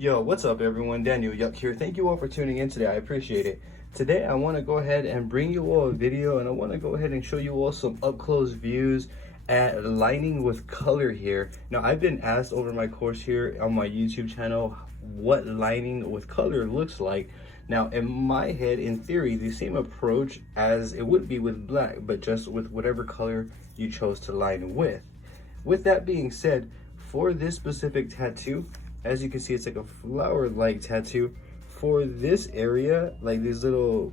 Yo, what's up everyone? Daniel Yuck here. Thank you all for tuning in today. I appreciate it. Today I want to go ahead and bring you all a video, and I want to go ahead and show you all some up close views at lining with color here. Now, I've been asked over my course here on my YouTube channel what lining with color looks like. Now, in my head, in theory, the same approach as it would be with black, but just with whatever color you chose to line with. With that being said, for this specific tattoo, as you can see, it's like a flower-like tattoo. For this area, like these little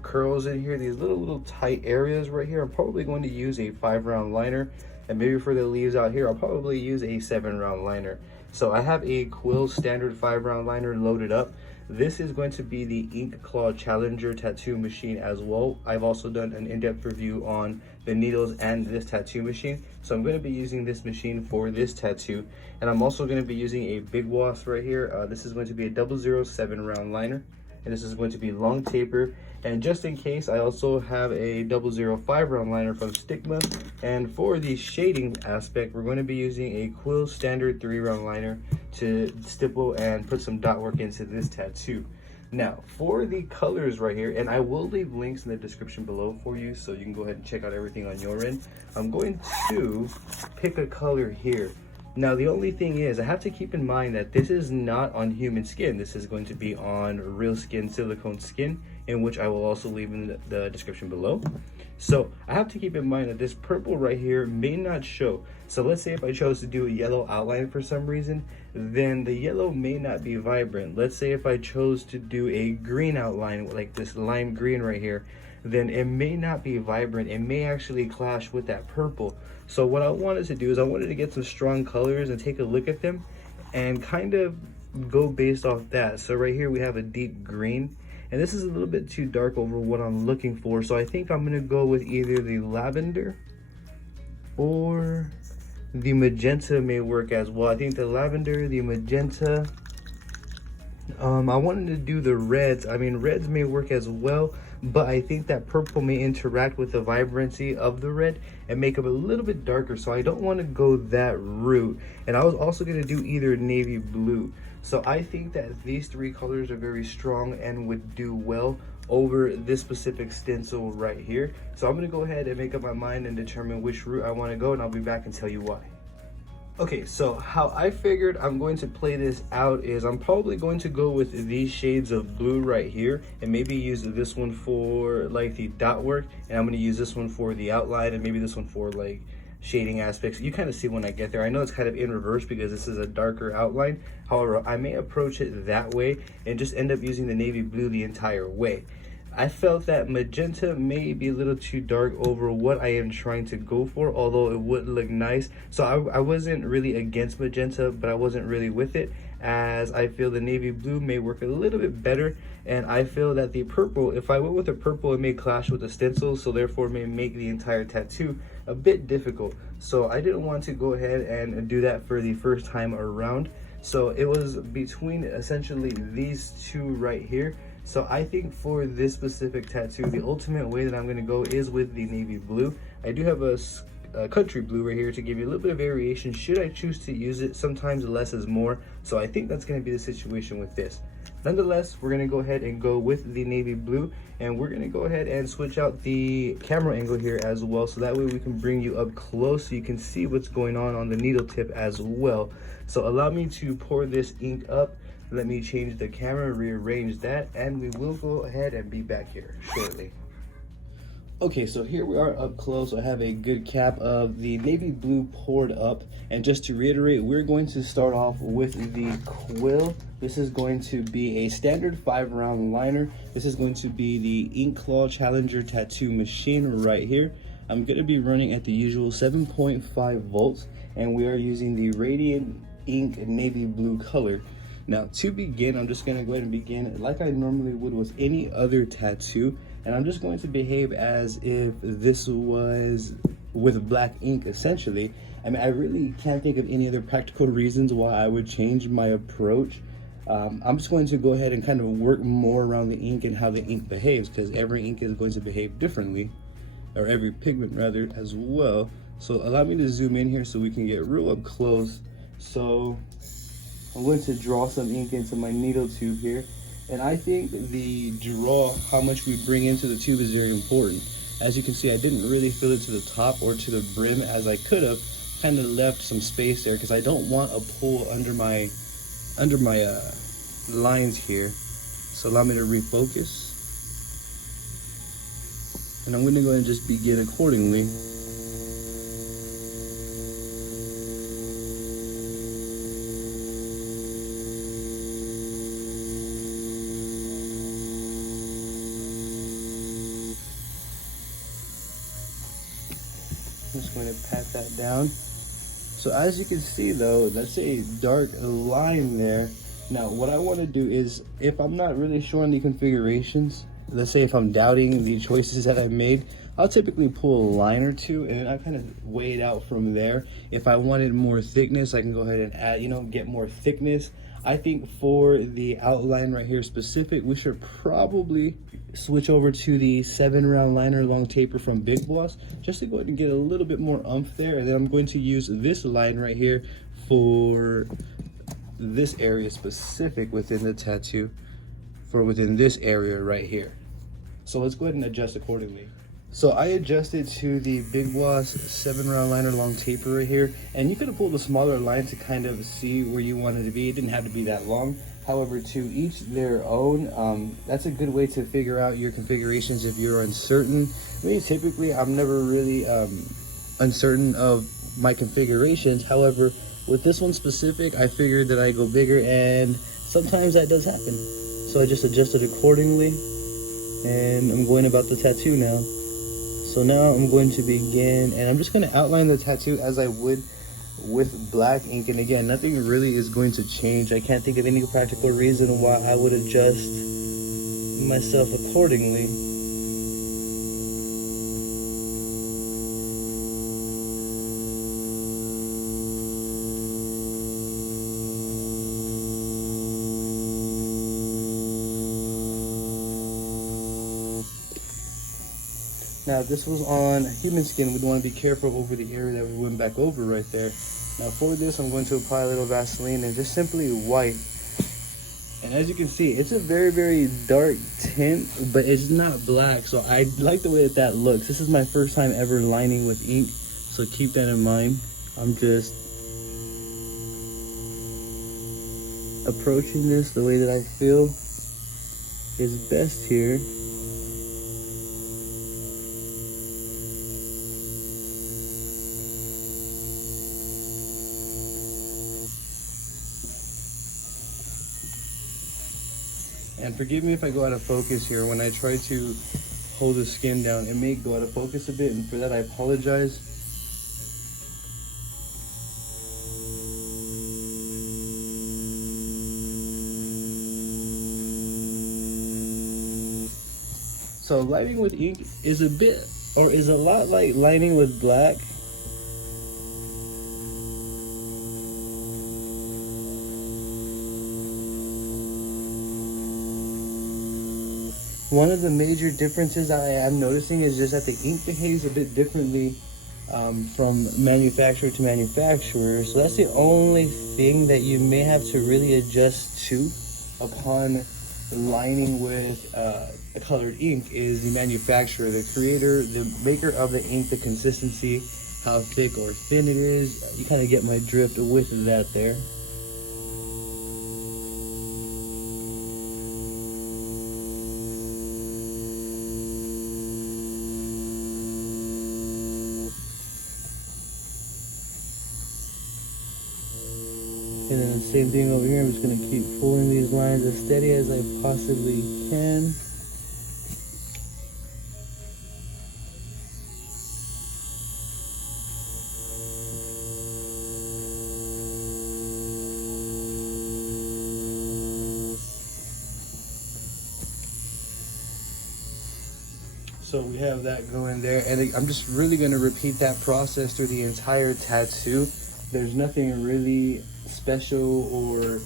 curls in here, these little tight areas right here, I'm probably going to use a 5-round liner. And maybe for the leaves out here, I'll probably use a 7-round liner. So I have a Quill standard 5-round liner loaded up. This is going to be the Ink Claw Challenger tattoo machine as well. I've also done an in-depth review on the needles and this tattoo machine. So I'm going to be using this machine for this tattoo. And I'm also going to be using a Big Wasp right here. This is going to be a 007-round liner. And this is going to be long taper. And just in case, I also have a 005-round liner from Stigma. And for the shading aspect, we're going to be using a Quill standard 3-round liner to stipple and put some dot work into this tattoo. Now, for the colors right here, and I will leave links in the description below for you so you can go ahead and check out everything on your end. I'm going to pick a color here. Now, the only thing is, I have to keep in mind that this is not on human skin. This is going to be on Reelskin silicone skin, in which I will also leave in the description below. So I have to keep in mind that this purple right here may not show. So let's say if I chose to do a yellow outline for some reason, then the yellow may not be vibrant. Let's say if I chose to do a green outline, like this lime green right here, then it may not be vibrant. It may actually clash with that purple. So what I wanted to do is I wanted to get some strong colors and take a look at them and kind of go based off that. So right here we have a deep green, and this is a little bit too dark over what I'm looking for. So I think I'm gonna go with either the lavender or the magenta may work as well. I think the lavender, the magenta, I wanted to do the reds. I mean, reds may work as well, but I think that purple may interact with the vibrancy of the red and make it a little bit darker, so I don't want to go that route. And I was also going to do either navy blue. So I think that these 3 colors are very strong and would do well over this specific stencil right here. So I'm going to go ahead and make up my mind and determine which route I want to go, and I'll be back and tell you why. Okay, so how I figured I'm going to play this out is I'm probably going to go with these shades of blue right here, and maybe use this one for like the dot work, and I'm going to use this one for the outline, and maybe this one for like shading aspects. You kind of see when I get there. I know it's kind of in reverse because this is a darker outline. However, I may approach it that way and just end up using the navy blue the entire way. I felt that magenta may be a little too dark over what I am trying to go for, although it would look nice. So I wasn't really against magenta, but I wasn't really with it, as I feel the navy blue may work a little bit better. And I feel that the purple, if I went with the purple, it may clash with the stencil, so therefore may make the entire tattoo a bit difficult. So I didn't want to go ahead and do that for the first time around. So it was between essentially these 2 right here. So I think for this specific tattoo, the ultimate way that I'm going to go is with the navy blue. I do have a country blue right here to give you a little bit of variation should I choose to use it. Sometimes less is more. So I think that's going to be the situation with this. Nonetheless, we're going to go ahead and go with the navy blue, and we're going to go ahead and switch out the camera angle here as well, so that way we can bring you up close so you can see what's going on the needle tip as well. So allow me to pour this ink up. Let me change the camera, rearrange that, and we will go ahead and be back here shortly. Okay, so here we are up close. I have a good cap of the navy blue poured up, and just to reiterate, we're going to start off with the Quill. This is going to be a standard 5-round liner. This is going to be the Ink Claw Challenger tattoo machine right here. I'm going to be running at the usual 7.5 volts, and we are using the Radiant Ink navy blue color. Now, to begin, I'm just going to go ahead and begin like I normally would with any other tattoo, and I'm just going to behave as if this was with black ink, essentially. I mean, I really can't think of any other practical reasons why I would change my approach. I'm just going to go ahead and kind of work more around the ink and how the ink behaves, because every ink is going to behave differently, or every pigment rather as well. So allow me to zoom in here so we can get real up close. So I'm going to draw some ink into my needle tube here. And I think the draw, how much we bring into the tube, is very important. As you can see, I didn't really fill it to the top or to the brim as I could have. Kind of left some space there because I don't want a pull under my lines here. So allow me to refocus. And I'm going to go ahead and just begin accordingly. I'm just going to pat that down. So as you can see though, that's a dark line there. Now what I want to do is, if I'm not really sure on the configurations, let's say if I'm doubting the choices that I made, I'll typically pull a line or two and I kind of weigh it out from there. If I wanted more thickness, I can go ahead and add, you know, get more thickness. I think for the outline right here specific, we should probably switch over to the 7-round liner long taper from Big Boss, just to go ahead and get a little bit more oomph there. And then I'm going to use this line right here for this area specific within the tattoo, for within this area right here. So let's go ahead and adjust accordingly. So I adjusted to the Big Boss 7-round liner long taper right here, and you could have pulled a smaller line to kind of see where you wanted to be. It didn't have to be that long. However, to each their own. That's a good way to figure out your configurations if you're uncertain. I mean, typically I'm never really uncertain of my configurations. However, with this one specific, I figured that I go bigger, and sometimes that does happen. So I just adjusted accordingly, and I'm going about the tattoo now. So now I'm going to begin, and I'm just going to outline the tattoo as I would with black ink. And again, nothing really is going to change. I can't think of any practical reason why I would adjust myself accordingly. Now, if this was on human skin, we'd want to be careful over the area that we went back over right there. Now for this, I'm going to apply a little Vaseline and just simply wipe. And as you can see, it's a very, very dark tint, but it's not black. So I like the way that that looks. This is my first time ever lining with ink, so keep that in mind. I'm just approaching this the way that I feel is best here. And forgive me if I go out of focus here. When I try to hold the skin down, it may go out of focus a bit, and for that I apologize. So lining with ink is a lot like lining with black. One of the major differences I am noticing is just that the ink behaves a bit differently from manufacturer to manufacturer. So that's the only thing that you may have to really adjust to upon lining with a colored ink is the manufacturer, the creator, the maker of the ink, the consistency, how thick or thin it is. You kind of get my drift with that there. And then the same thing over here. I'm just going to keep pulling these lines as steady as I possibly can. So we have that going there, and I'm just really going to repeat that process through the entire tattoo. There's nothing really special or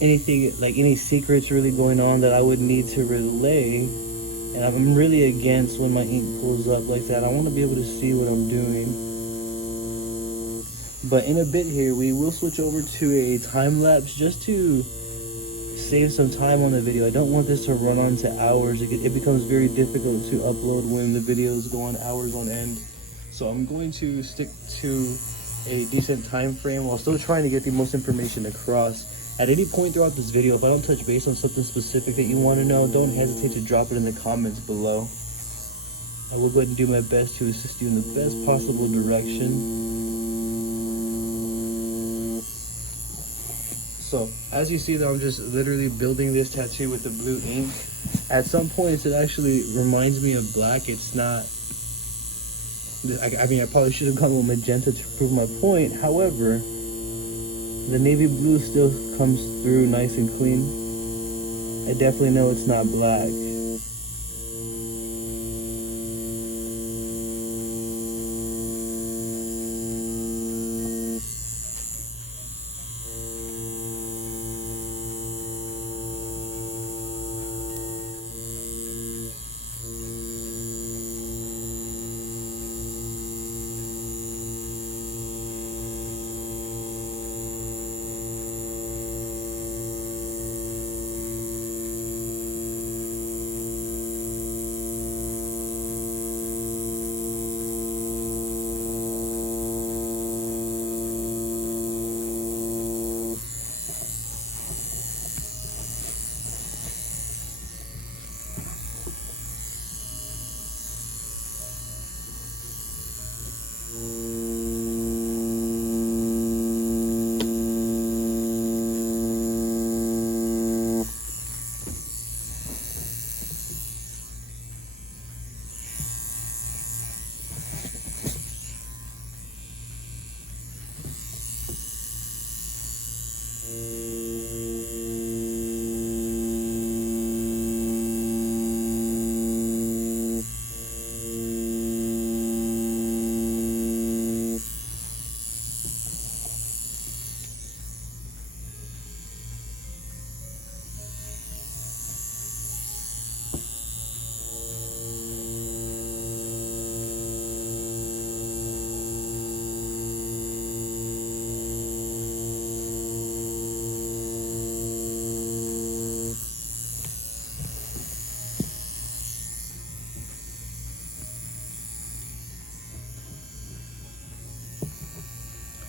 anything, like any secrets really going on that I would need to relay. And I'm really against when my ink pulls up like that. I want to be able to see what I'm doing. But in a bit here, we will switch over to a time lapse just to save some time on the video. I don't want this to run on to hours. It becomes very difficult to upload when the videos go on hours on end. So I'm going to stick to a decent time frame while still trying to get the most information across. At any point throughout this video, if I don't touch base on something specific that you want to know, don't hesitate to drop it in the comments below. I will go ahead and do my best to assist you in the best possible direction. So, as you see, I'm just literally building this tattoo with the blue ink. At some points, it actually reminds me of black. It's not... I mean, I probably should have gone with magenta to prove my point. However, the navy blue still comes through nice and clean. I definitely know it's not black.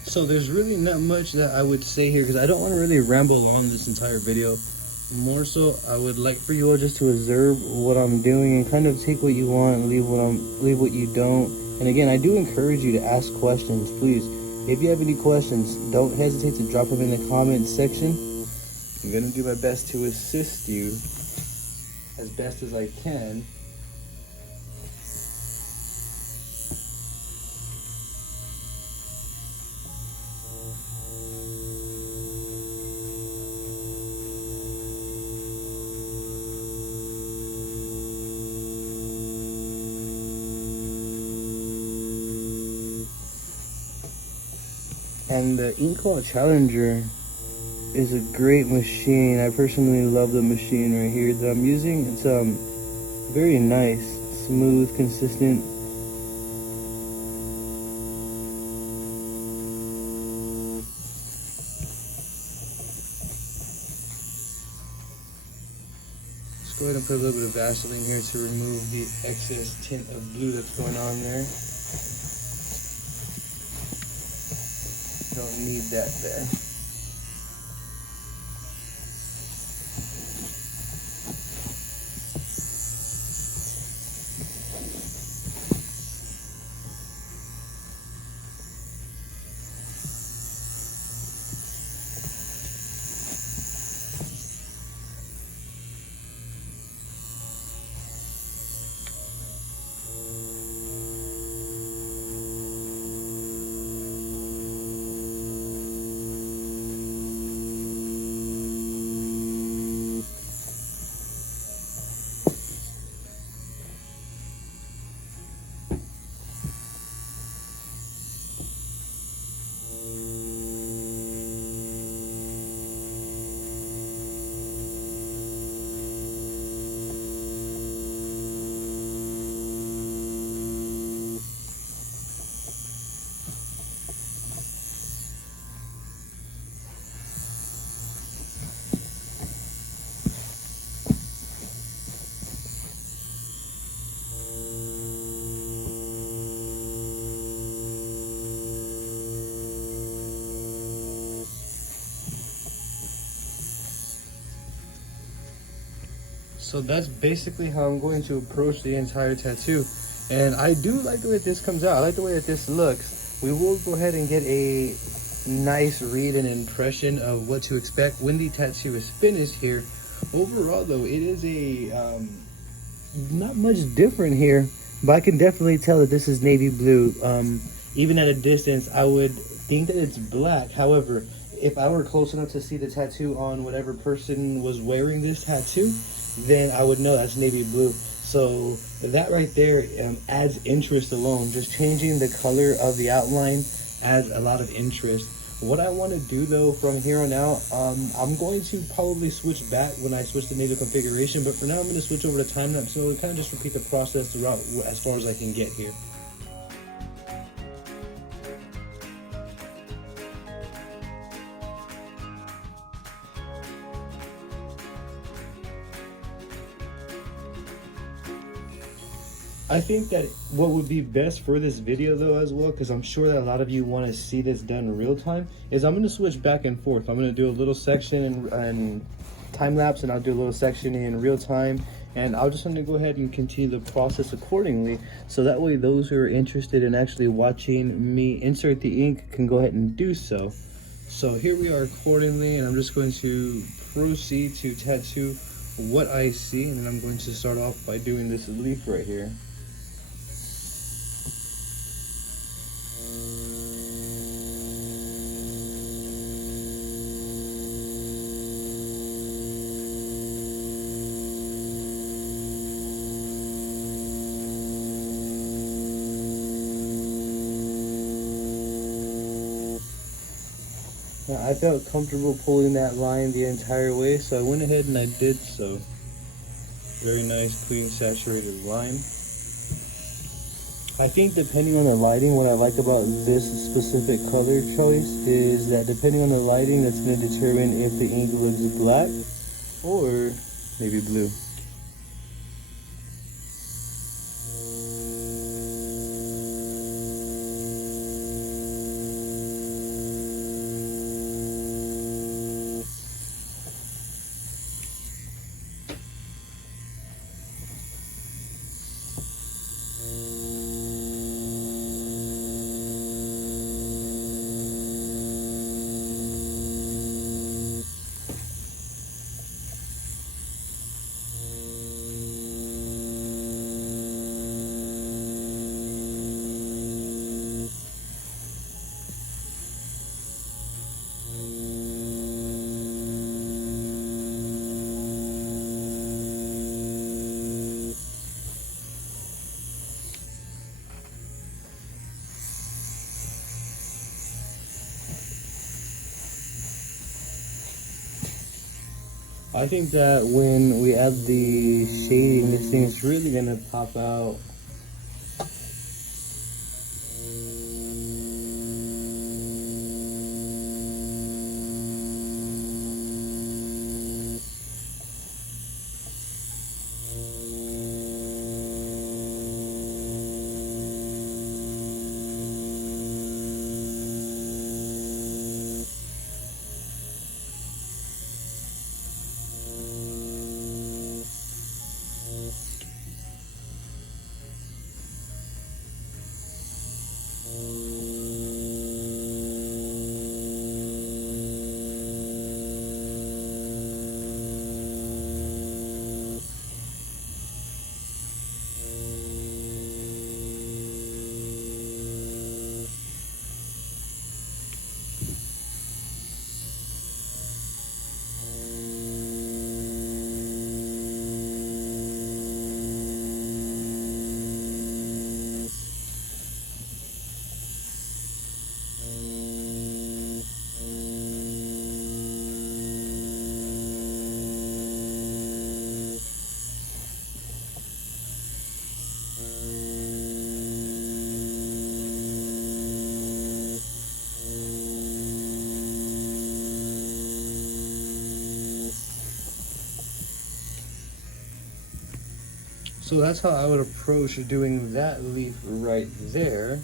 So there's really not much that I would say here because I don't want to really ramble on this entire video. More so, I would like for you all just to observe what I'm doing and kind of take what you want and leave what you don't. And again, I do encourage you to ask questions, please. If you have any questions, don't hesitate to drop them in the comments section. I'm gonna do my best to assist you as best as I can. And the Inkball Challenger is a great machine. I personally love the machine right here that I'm using. It's very nice, smooth, consistent. Let's go ahead and put a little bit of Vaseline here to remove the excess tint of blue that's going on there. Don't need that there. So that's basically how I'm going to approach the entire tattoo. And I do like the way this comes out. I like the way that this looks. We will go ahead and get a nice read and impression of what to expect when the tattoo is finished here. Overall though, it is a not much different here, but I can definitely tell that this is navy blue. Even at a distance, I would think that it's black. However, if I were close enough to see the tattoo on whatever person was wearing this tattoo, then I would know that's navy blue. So that right there adds interest alone. Just changing the color of the outline adds a lot of interest. What I want to do though from here on out, I'm going to probably switch back when I switch the native configuration, but for now I'm going to switch over to time-lapse, so kind of just repeat the process throughout as far as I can get here. I think that what would be best for this video though as well, because I'm sure that a lot of you want to see this done in real time, is I'm going to switch back and forth. I'm going to do a little section in time lapse, and I'll do a little section in real time, and I'll just going to go ahead and continue the process accordingly, so that way those who are interested in actually watching me insert the ink can go ahead and do so. So here we are accordingly, and I'm just going to proceed to tattoo what I see, and then I'm going to start off by doing this leaf right here. Now, I felt comfortable pulling that line the entire way, so I went ahead and I did so. Very nice, clean, saturated line. I think depending on the lighting, what I like about this specific color choice is that depending on the lighting, that's going to determine if the ink looks black or maybe blue. I think that when we add the shading, this thing is really gonna pop out. So that's how I would approach doing that leaf right there.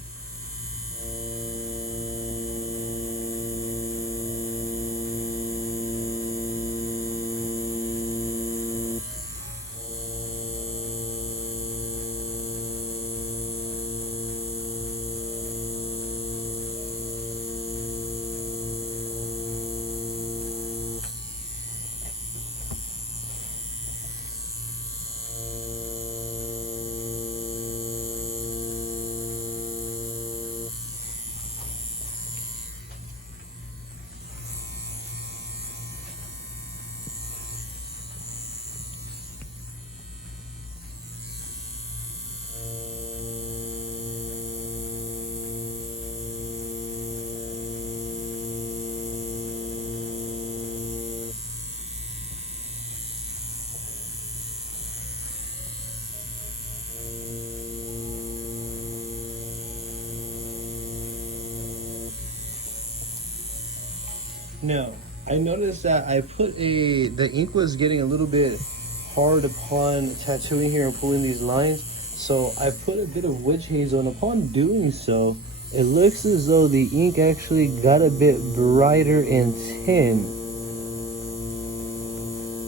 Now, I noticed that the ink was getting a little bit hard upon tattooing here and pulling these lines. So I put a bit of witch hazel, and upon doing so, it looks as though the ink actually got a bit brighter and thin.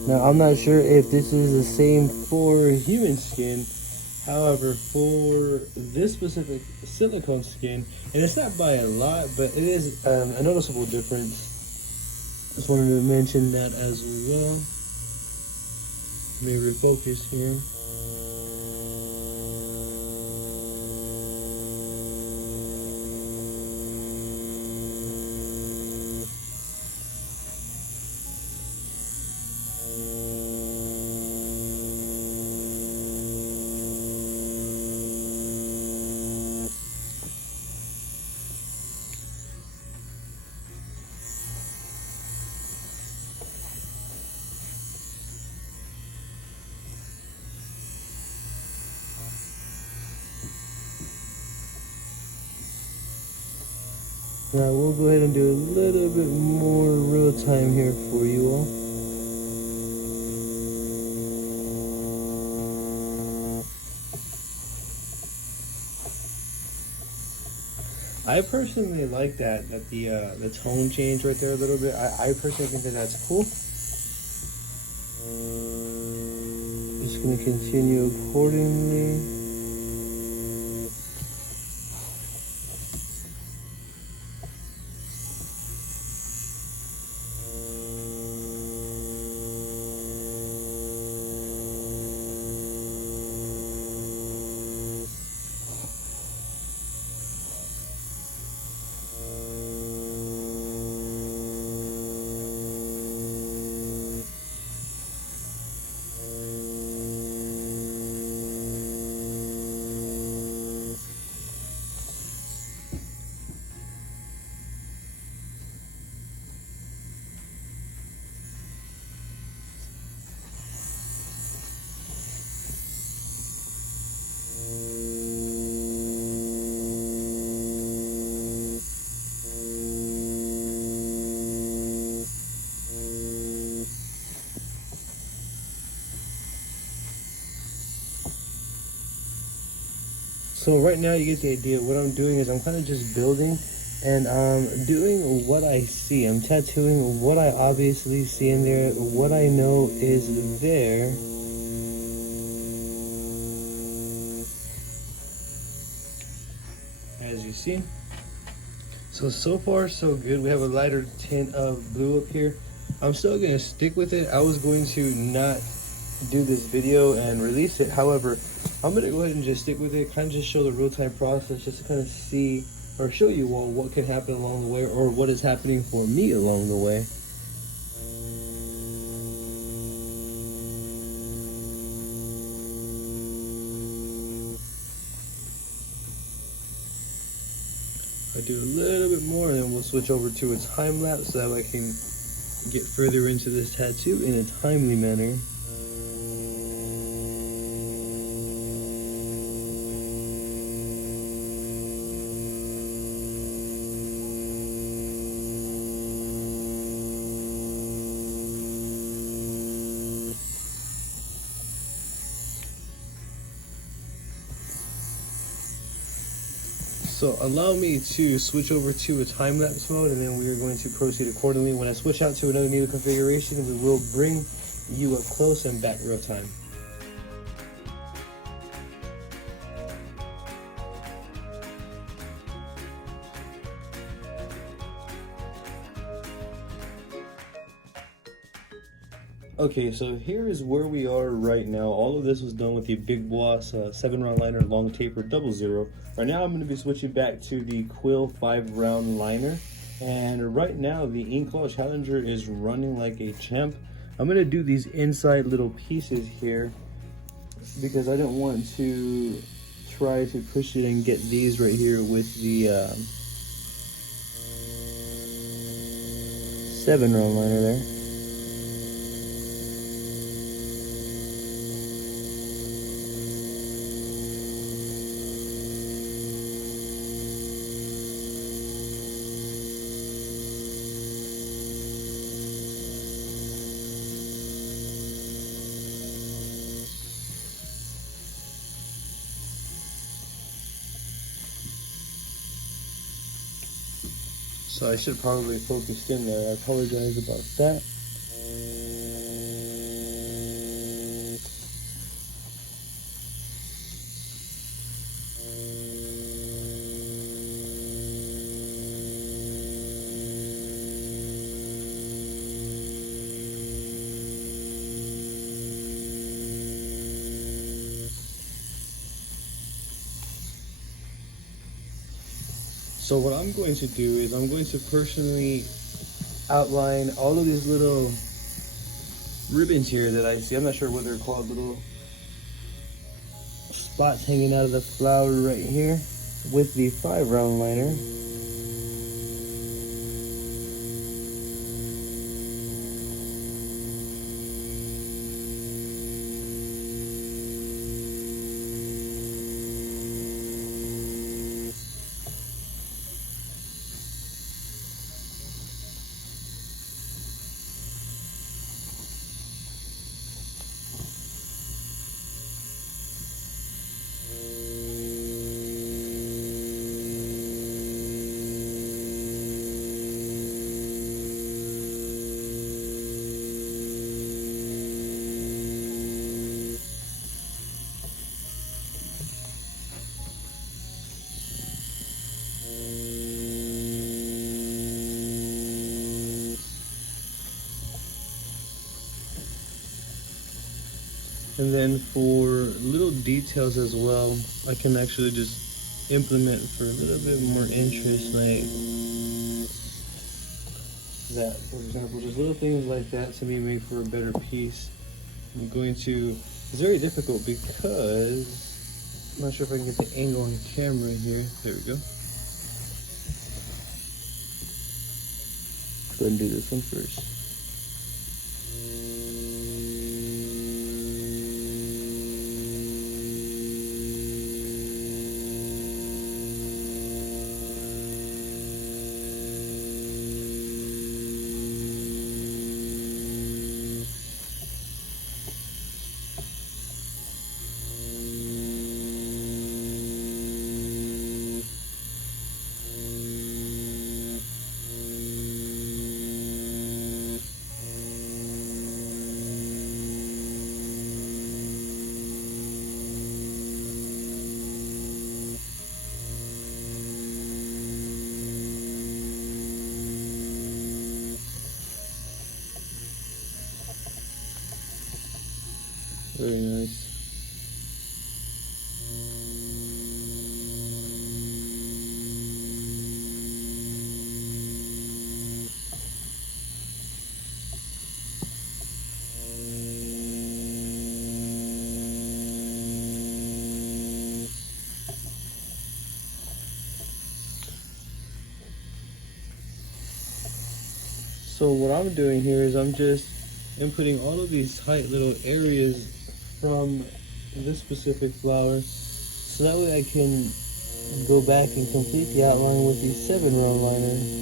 Now, I'm not sure if this is the same for human skin. However, for this specific silicone skin, and it's not by a lot, but it is a noticeable difference. Just wanted to mention that as well. Let me refocus here. Now we'll go ahead and do a little bit more real time here for you all. I personally like that the tone change right there a little bit. I personally think that that's cool. Just gonna continue accordingly. So right now you get the idea. What I'm doing is I'm kind of just building, and I'm doing what I see. I'm tattooing what I obviously see in there, what I know is there. As you see. So far so good. We have a lighter tint of blue up here. I'm still gonna stick with it. I was going to not do this video and release it. However, I'm gonna go ahead and just stick with it, kind of just show the real-time process, just to kind of see or show you all what could happen along the way, or what is happening for me along the way. I'll do a little bit more, and then we'll switch over to a time lapse so that I can get further into this tattoo in a timely manner. So allow me to switch over to a time-lapse mode, and then we are going to proceed accordingly. When I switch out to another new configuration, we will bring you up close and back real time. Okay, so here is where we are right now. All of this was done with the Big Boss 7-round liner, long taper, 00. Right now I'm going to be switching back to the Quill 5-round liner. And right now the Inkball Challenger is running like a champ. I'm going to do these inside little pieces here because I don't want to try to push it and get these right here with the 7-round liner there. So I should probably focus in there. I apologize about that. So what I'm going to do is I'm going to personally outline all of these little ribbons here that I see. I'm not sure what they're called, little spots hanging out of the flower right here with the 5 round liner. And then for little details as well, I can actually just implement for a little bit more interest, like that, for example. Just little things like that to me make for a better piece. I'm going to, it's very difficult because, I'm not sure if I can get the angle on camera here. There we go. Go ahead and do this one first. Very nice. So what I'm doing here is I'm just inputting all of these tight little areas from this specific flower, so that way I can go back and complete the outline with the 7 round liner.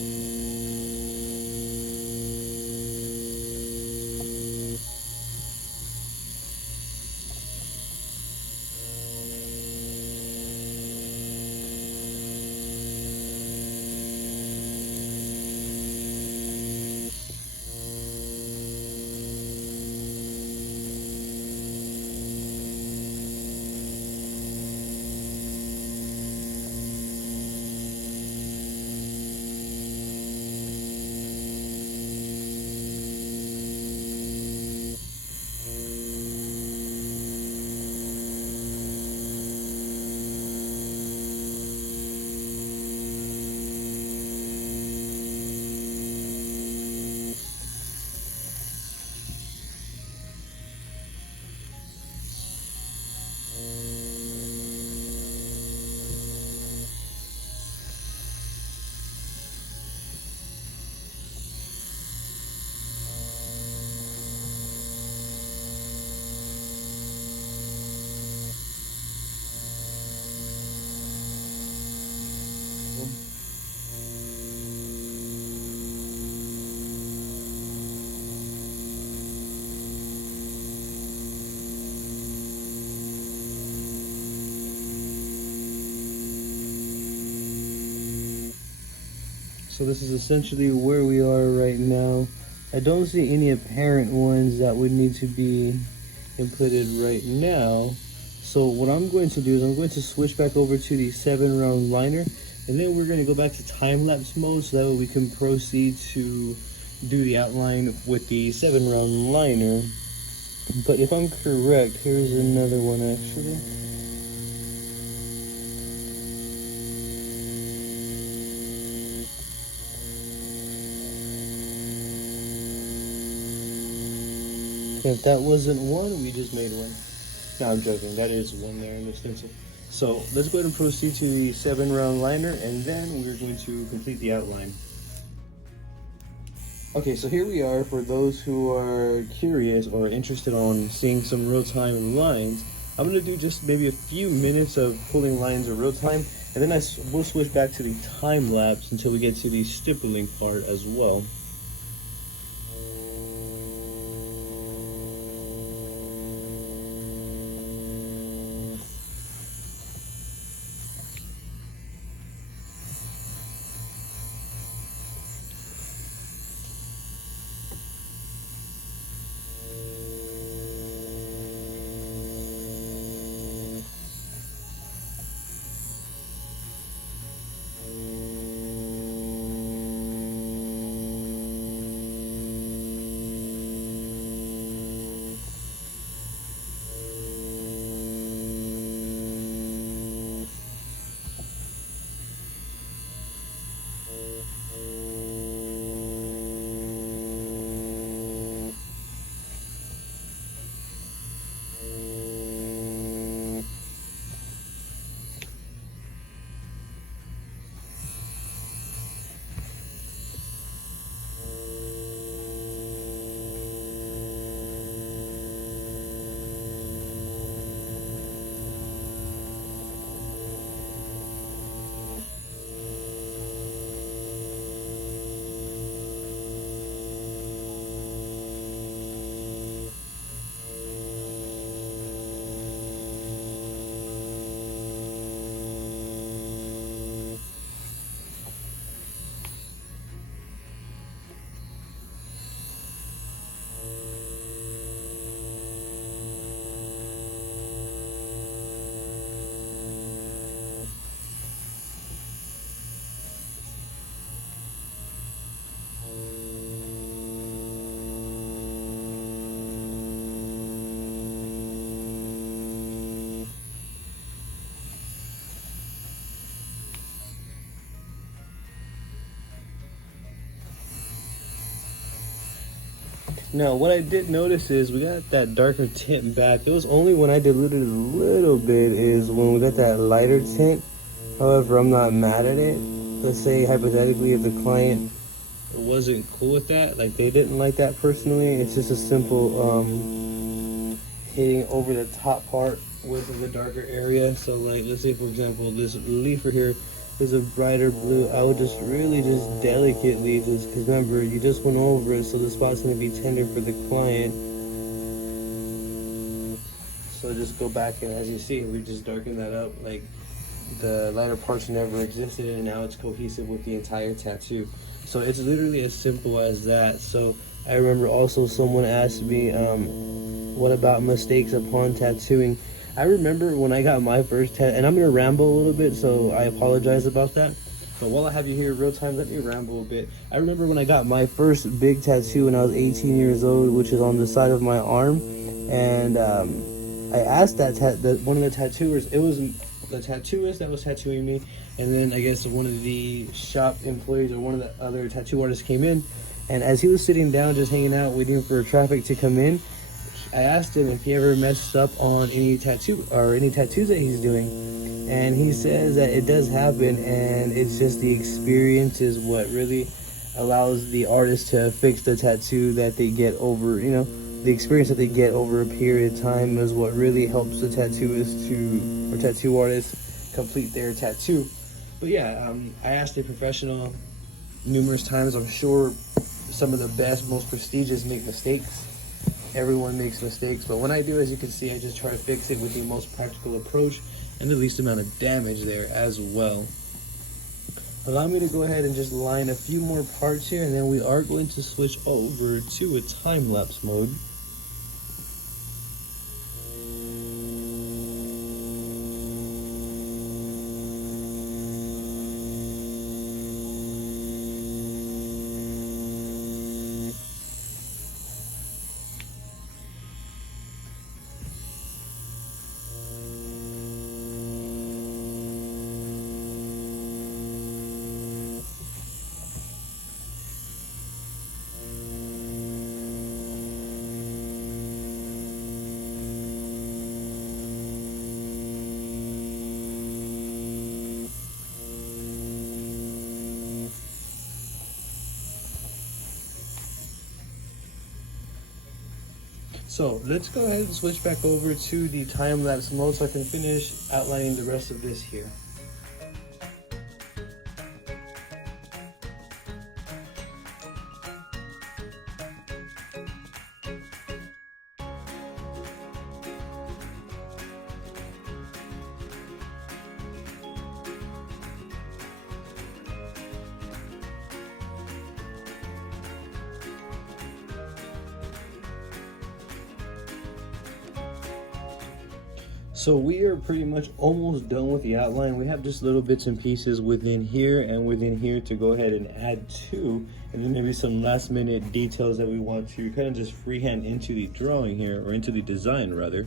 So this is essentially where we are right now. I don't see any apparent ones that would need to be inputted right now. So what I'm going to do is I'm going to switch back over to the 7-round liner, and then we're going to go back to time-lapse mode so that way we can proceed to do the outline with the 7-round liner. But if I'm correct, here's another one actually. If that wasn't one, we just made one. No, I'm joking. That is one there in the stencil. So let's go ahead and proceed to the 7-round liner, and then we're going to complete the outline. Okay, so here we are. For those who are curious or interested on seeing some real-time lines, I'm going to do just maybe a few minutes of pulling lines in real time, and then we'll switch back to the time-lapse until we get to the stippling part as well. Now, what I did notice is we got that darker tint back. It was only when I diluted a little bit is when we got that lighter tint. However, I'm not mad at it. Let's say, hypothetically, if the client wasn't cool with that, like they didn't like that personally, it's just a simple hitting over the top part with the darker area. So, like, let's say, for example, this leaf right here is a brighter blue. I would just really just delicately, just because remember, you just went over it, so the spot's going to be tender for the client. So just go back, and as you see, we just darkened that up. Like, the lighter parts never existed, and now it's cohesive with the entire tattoo. So it's literally as simple as that. So I remember also someone asked me, what about mistakes upon tattooing? I remember when I got my first tattoo, and I'm going to ramble a little bit, so I apologize about that. But while I have you here real time, let me ramble a bit. I remember when I got my first big tattoo when I was 18 years old, which is on the side of my arm. And I asked one of the tattooers, it was the tattooist that was tattooing me, and then I guess one of the shop employees or one of the other tattoo artists came in, and as he was sitting down just hanging out waiting for traffic to come in, I asked him if he ever messed up on any tattoo or any tattoos that he's doing, and he says that it does happen, and it's just the experience is what really allows the artist to fix the tattoo that they get over, you know, the experience that they get over a period of time is what really helps the tattooist or tattoo artist complete their tattoo. But yeah, I asked a professional numerous times. I'm sure some of the best, most prestigious make mistakes. Everyone makes mistakes, but when I do, as you can see, I just try to fix it with the most practical approach and the least amount of damage there as well. Allow me to go ahead and just line a few more parts here, and then we are going to switch over to a time-lapse mode. So let's go ahead and switch back over to the time-lapse mode so I can finish outlining the rest of this here. So we are pretty much almost done with the outline. We have just little bits and pieces within here and within here to go ahead and add to, and then maybe some last minute details that we want to kind of just freehand into the drawing here, or into the design rather.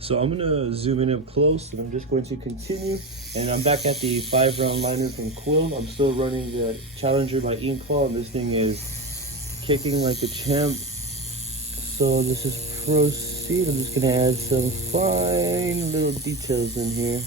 So I'm gonna zoom in up close, and I'm just going to continue. And I'm back at the 5-round liner from Quill. I'm still running the Challenger by Inkclaw, and this thing is kicking like a champ. So let's just proceed. I'm just gonna add some fine little details in here.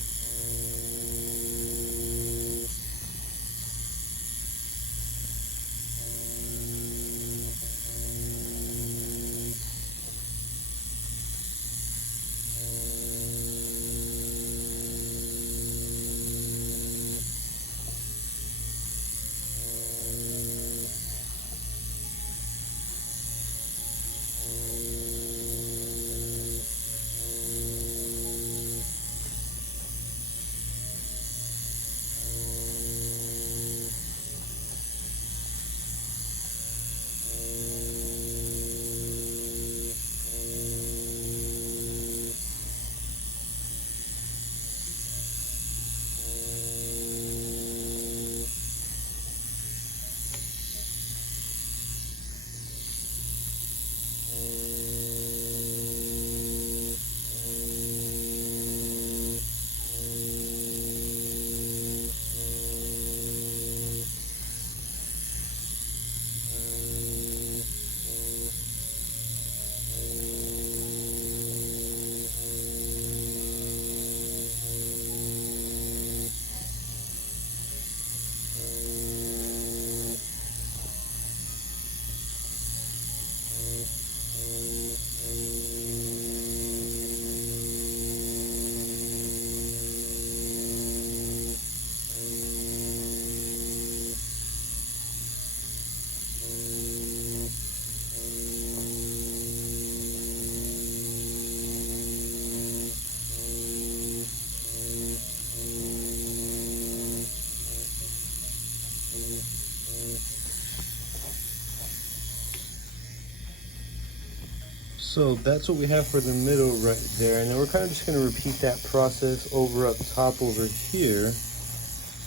So that's what we have for the middle right there, and then we're kind of just going to repeat that process over up top over here,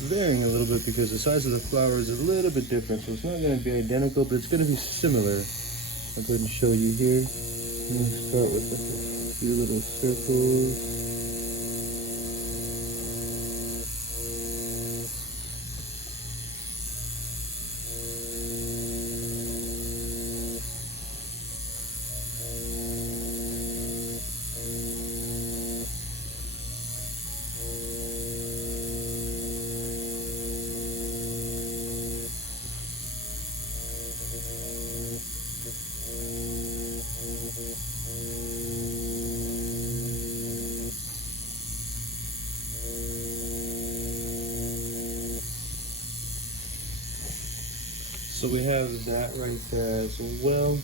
varying a little bit because the size of the flower is a little bit different, so it's not going to be identical, but it's going to be similar. I'll go ahead and show you here. I'm going to start with like a few little circles. So we have that right there as well.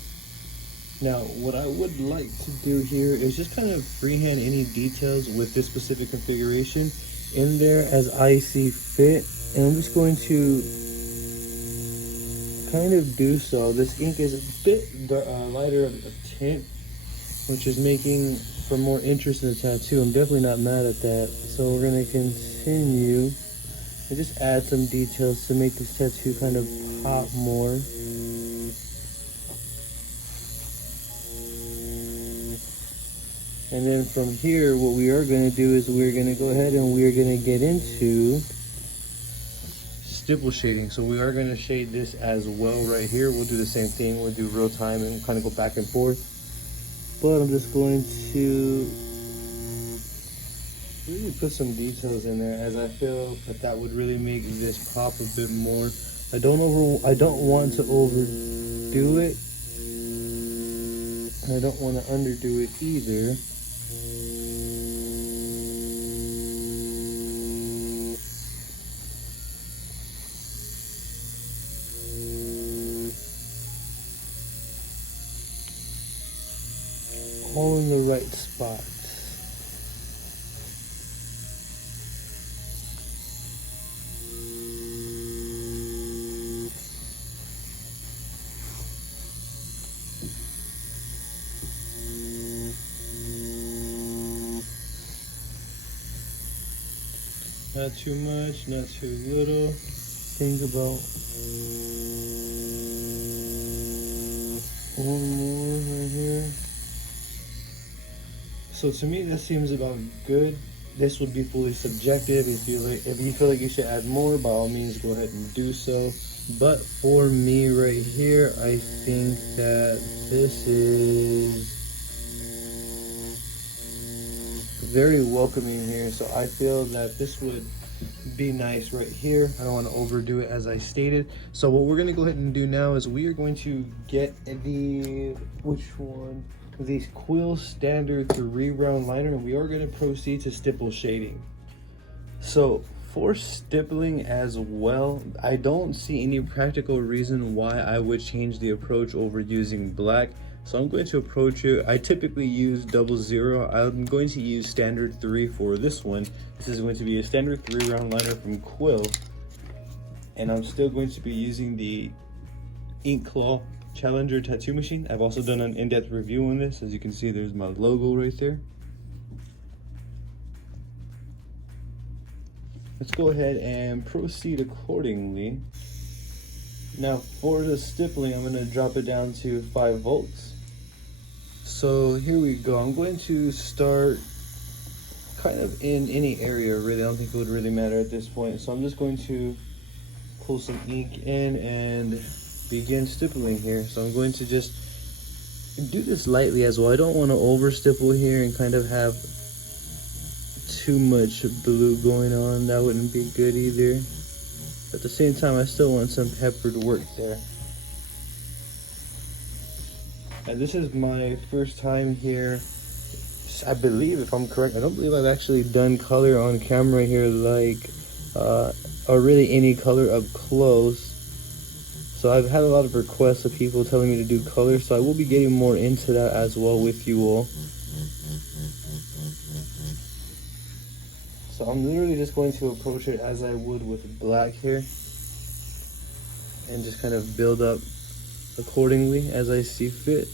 Now, what I would like to do here is just kind of freehand any details with this specific configuration in there as I see fit. And I'm just going to kind of do so. This ink is a bit lighter of tint, which is making for more interest in the tattoo. I'm definitely not mad at that. So we're gonna continue and just add some details to make this tattoo kind of pop more. And then from here, what we are gonna do is we're gonna go ahead and we're gonna get into stipple shading. So we are gonna shade this as well right here. We'll do the same thing. We'll do real time and kind of go back and forth. But I'm just going to really put some details in there, as I feel that would really make this pop a bit more. I don't want to overdo it. I don't want to underdo it either. All in the right spots. Not too much, not too little. Think about one more right here. So to me, that seems about good. This would be fully subjective. If you feel like you should add more, by all means, go ahead and do so. But for me right here, I think that this is very welcoming here. So I feel that this would be nice right here. I don't want to overdo it, as I stated. So what we're going to go ahead and do now is we are going to get the, which one? The Quill Standard 3-round liner, and we are going to proceed to stipple shading. So for stippling as well, I don't see any practical reason why I would change the approach over using black. So I'm going to approach it. I typically use 00. I'm going to use standard 3 for this one. This is going to be a standard 3-round liner from Quill, and I'm still going to be using the Ink Claw Challenger tattoo machine. I've also done an in-depth review on this. As you can see, there's my logo right there. Let's go ahead and proceed accordingly. Now for the stippling, I'm going to drop it down to 5 volts. So here we go. I'm going to start kind of in any area, really. I don't think it would really matter at this point. So I'm just going to pull some ink in and begin stippling here. So I'm going to just do this lightly as well. I don't want to over stipple here and kind of have too much blue going on. That wouldn't be good either. At the same time, I still want some peppered work there. And this is my first time here, I believe, if I'm correct. I don't believe I've actually done color on camera here, like or really any color up close. So I've had a lot of requests of people telling me to do color, so I will be getting more into that as well with you all. So I'm literally just going to approach it as I would with black here, and just kind of build up accordingly as I see fit.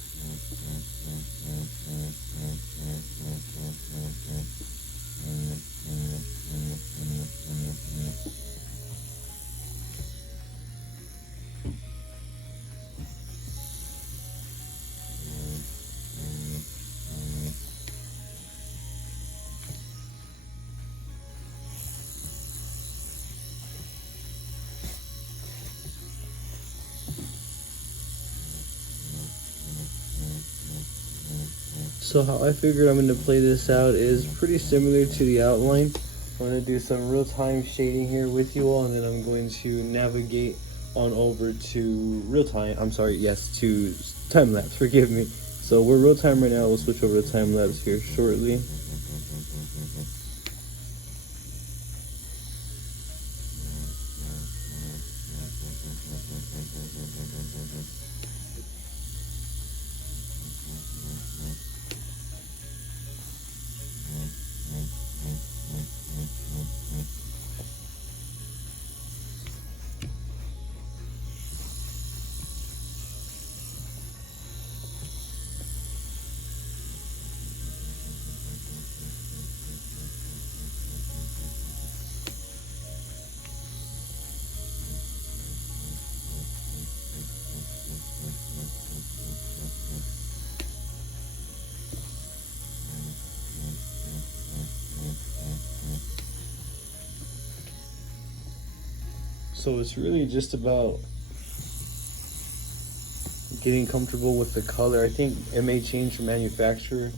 So how I figured I'm going to play this out is pretty similar to the outline. I'm going to do some real-time shading here with you all, and then I'm going to navigate on over to to time-lapse, forgive me. So we're real-time right now, we'll switch over to time-lapse here shortly. So it's really just about getting comfortable with the color. I think it may change from manufacturer,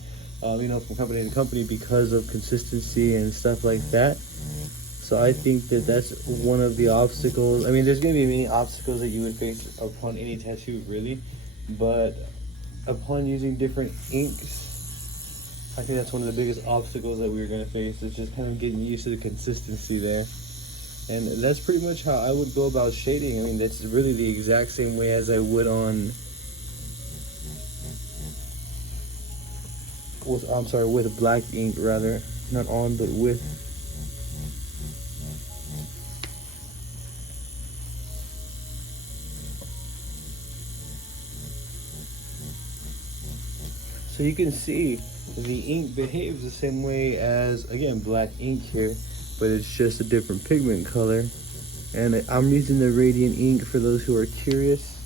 you know, from company to company because of consistency and stuff like that. So I think that that's one of the obstacles. I mean, there's gonna be many obstacles that you would face upon any tattoo, really, but upon using different inks, I think that's one of the biggest obstacles that we're gonna face. Is just kind of getting used to the consistency there. And that's pretty much how I would go about shading. I mean, that's really the exact same way as I would on, with black ink rather, not on, but with. So you can see the ink behaves the same way as, again, black ink here, but it's just a different pigment color. And I'm using the Radiant ink for those who are curious.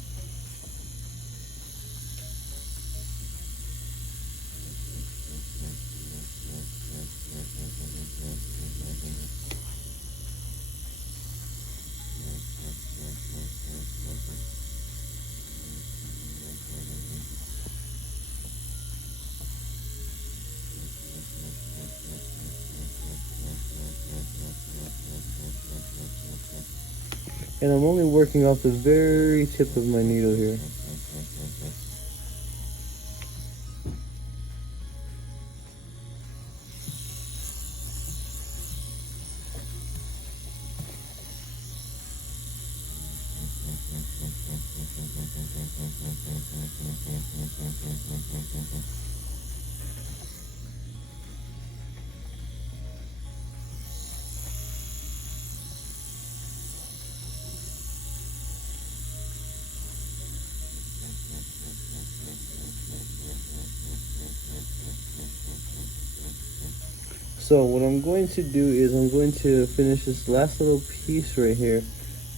And I'm only working off the very tip of my needle here. So what I'm going to do is I'm going to finish this last little piece right here,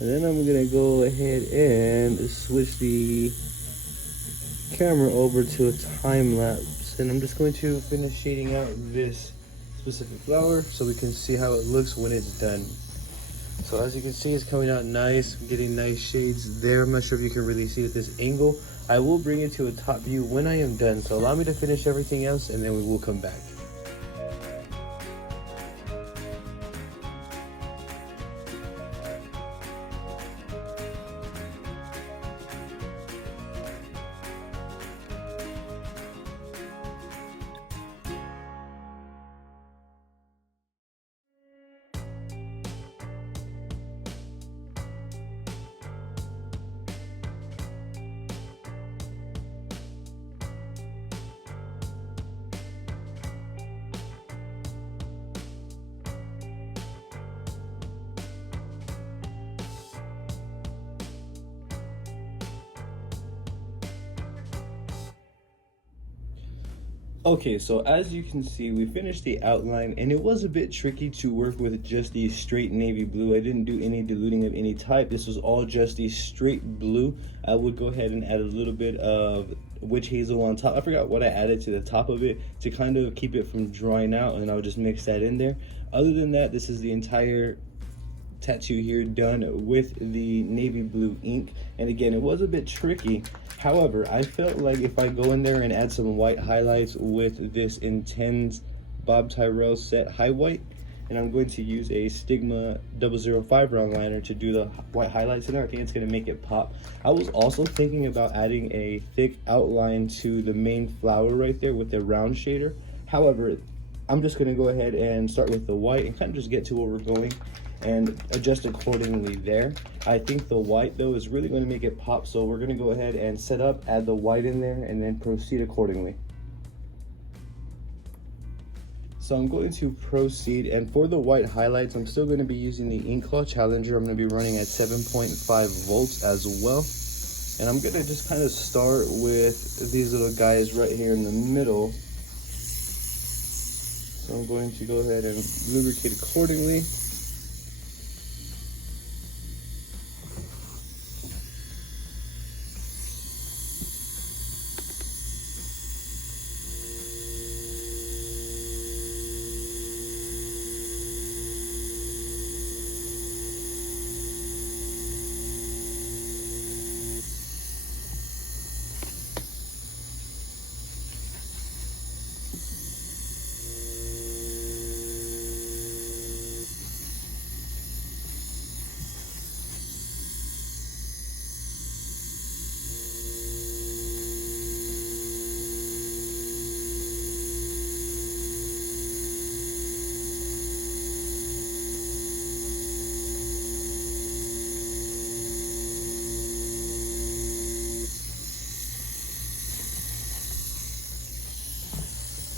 and then I'm going to go ahead and switch the camera over to a time lapse, and I'm just going to finish shading out this specific flower so we can see how it looks when it's done. So as you can see, it's coming out nice. I'm getting nice shades there. I'm not sure if you can really see at this angle. I will bring it to a top view when I am done, so allow me to finish everything else and then we will come back. Okay, so as you can see, we finished the outline, and it was a bit tricky to work with just the straight navy blue. I didn't do any diluting of any type. This was all just the straight blue. I would go ahead and add a little bit of witch hazel on top. I forgot what I added to the top of it to kind of keep it from drying out, and I would just mix that in there. Other than that, this is the entire tattoo here done with the navy blue ink. And again, it was a bit tricky. However, I felt like if I go in there and add some white highlights with this Intense Bob Tyrell set high white, and I'm going to use a Stigma 005 round liner to do the white highlights in there, I think it's going to make it pop. I was also thinking about adding a thick outline to the main flower right there with the round shader. However, I'm just going to go ahead and start with the white and kind of just get to where we're going and adjust accordingly there. I think the white though is really going to make it pop, so we're going to go ahead and set up, add the white in there, and then proceed accordingly. So I'm going to proceed, and for the white highlights, I'm still going to be using the Inkclaw Challenger. I'm going to be running at 7.5 volts as well. And I'm going to just kind of start with these little guys right here in the middle. So I'm going to go ahead and lubricate accordingly.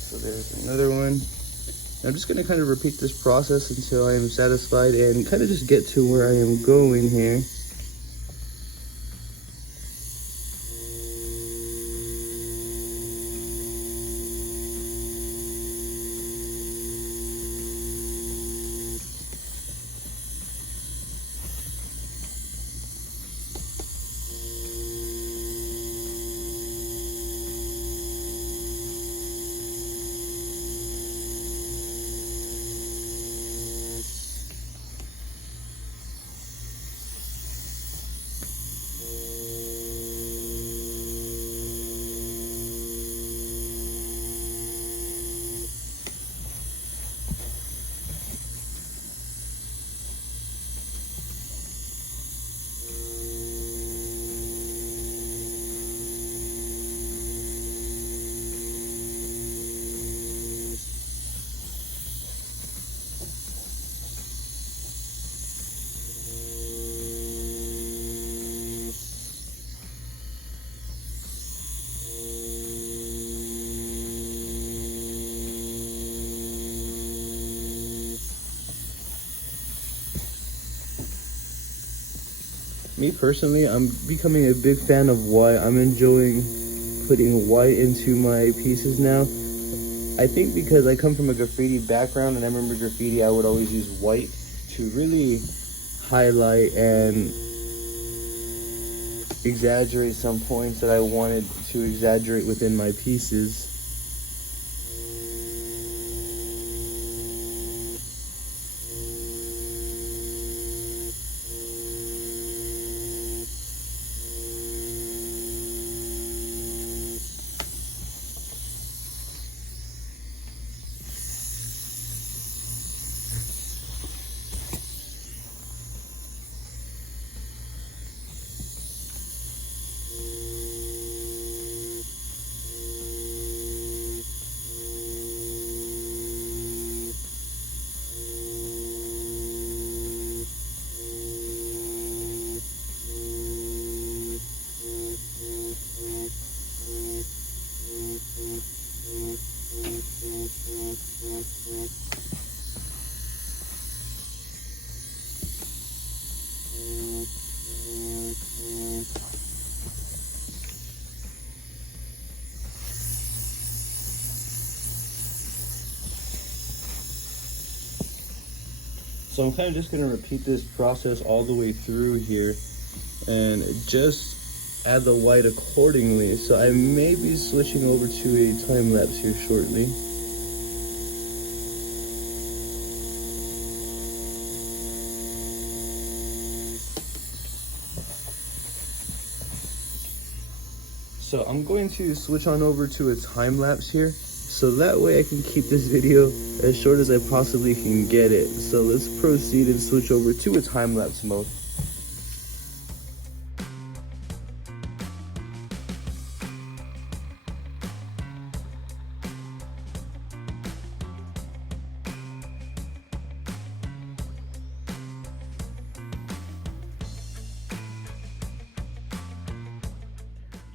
So there's another one. I'm just going to kind of repeat this process until I am satisfied and kind of just get to where I am going here. Me personally, I'm becoming a big fan of white. I'm enjoying putting white into my pieces now. I think because I come from a graffiti background, and I remember graffiti, I would always use white to really highlight and exaggerate some points that I wanted to exaggerate within my pieces. So I'm kind of just going to repeat this process all the way through here and just add the white accordingly. So I may be switching over to a time lapse here shortly. So I'm going to switch on over to a time lapse here, so that way I can keep this video as short as I possibly can get it. So let's proceed and switch over to a time lapse mode.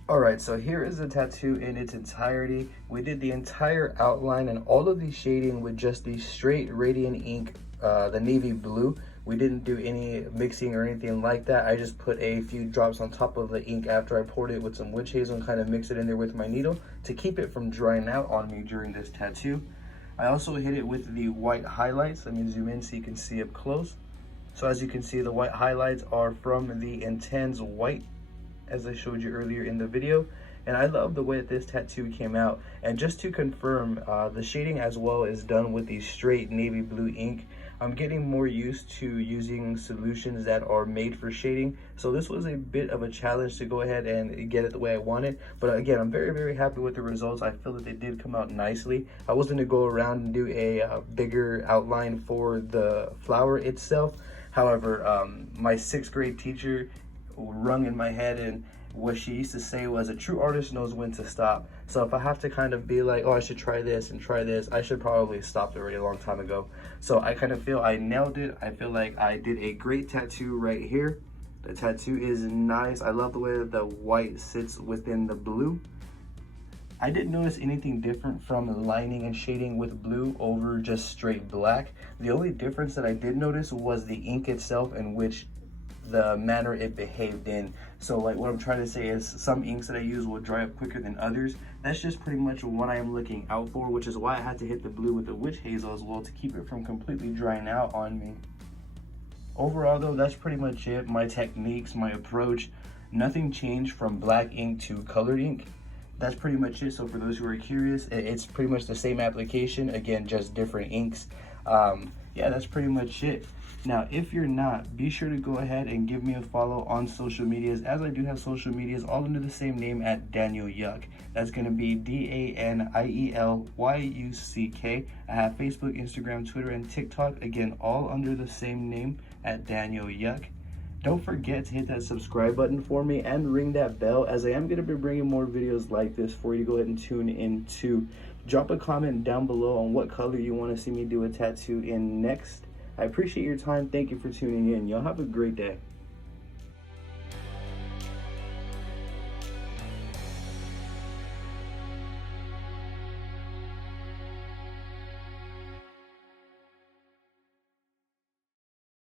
Alright, so here is the tattoo in its entirety. We did the entire outline and all of the shading with just the straight Radiant ink, the navy blue. We didn't do any mixing or anything like that. I just put a few drops on top of the ink after I poured it with some witch hazel and kind of mixed it in there with my needle to keep it from drying out on me during this tattoo. I also hit it with the white highlights. Let me zoom in so you can see up close. So as you can see, the white highlights are from the Intense White, as I showed you earlier in the video. And I love the way that this tattoo came out. And just to confirm, the shading as well is done with the straight navy blue ink. I'm getting more used to using solutions that are made for shading. So this was a bit of a challenge to go ahead and get it the way I wanted. But again, I'm very, very happy with the results. I feel that they did come out nicely. I was gonna go around and do a bigger outline for the flower itself. However, my 6th grade teacher rung in my head, and what she used to say was, a true artist knows when to stop. So if I have to kind of be like, oh, I should try this and try this, I should probably have stopped already a long time ago. So I kind of feel I nailed it. I feel like I did a great tattoo right here. The tattoo is nice. I love the way that the white sits within the blue. I didn't notice anything different from lining and shading with blue over just straight black. The only difference that I did notice was the ink itself, in which the manner it behaved in. So like what I'm trying to say is, some inks that I use will dry up quicker than others. That's just pretty much what I am looking out for, which is why I had to hit the blue with the witch hazel as well, to keep it from completely drying out on me. Overall though, that's pretty much it. My techniques, my approach, nothing changed from black ink to colored ink. That's pretty much it. So for those who are curious, it's pretty much the same application, again, just different inks. Yeah, that's pretty much it. Now, if you're not, be sure to go ahead and give me a follow on social medias, as I do have social medias all under the same name at Daniel Yuck. That's going to be DanielYuck. I have Facebook, Instagram, Twitter, and TikTok, again, all under the same name at Daniel Yuck. Don't forget to hit that subscribe button for me and ring that bell, as I am going to be bringing more videos like this for you to go ahead and tune into. Drop a comment down below on what color you want to see me do a tattoo in next. I appreciate your time. Thank you for tuning in. Y'all have a great day.